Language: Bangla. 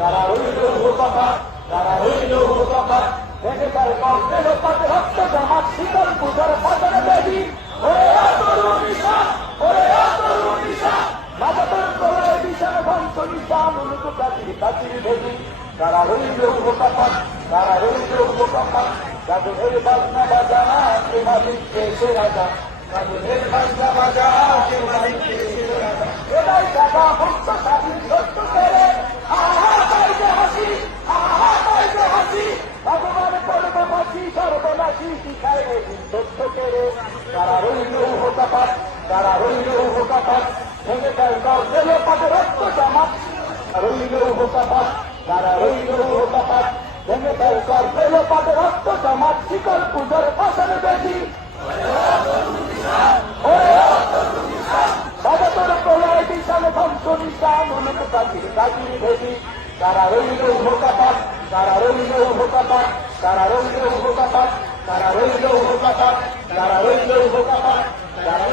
তারা রইল কথা, তারা রইল কথা, দেখে তার কষ্টের পাতে রক্ত জামাত শীতল পূজার পাতনে দেবী, ওরে তরু নিশা, ওরে তরু নিশা, মাথার তলায় বিশাল ভন্ত নিশা, মুলুক কাতির কাতির দেবী, তারা রইল কথা, তারা রইল কথা, গাজনের বাজনা বাজা কে মালিককে সে রাজা, গাজনের বাজনা বাজা কে মালিককে সে রাজা, এটাই টাকা ভক্ত স্বাধীন সত্য করে, আহা পাইতে হাসি, আহা পাইতে হাসি, ভগবান করবে হাসি সর্বনাশী শিখায় সত্য করে, তারা রইল কথা, তারা রইল কথা, ভেঙে তার দল দিল পাতে রক্ত জামাত, রইল কথা, তারা রইল কথা, ভেঙে তার দল দিল পাতে রক্ত জামাত শিকল পূজার ফসল বেশি, বাজাতর প্রলয় বিশাল ধ্বংস নিশা মুলুক কাতির কাতির ভেদি, তারা রইল কথা, তারা রইল কথা, তারা রইল কথা, তারা রইল কথা, তারা রইল কথা, তারা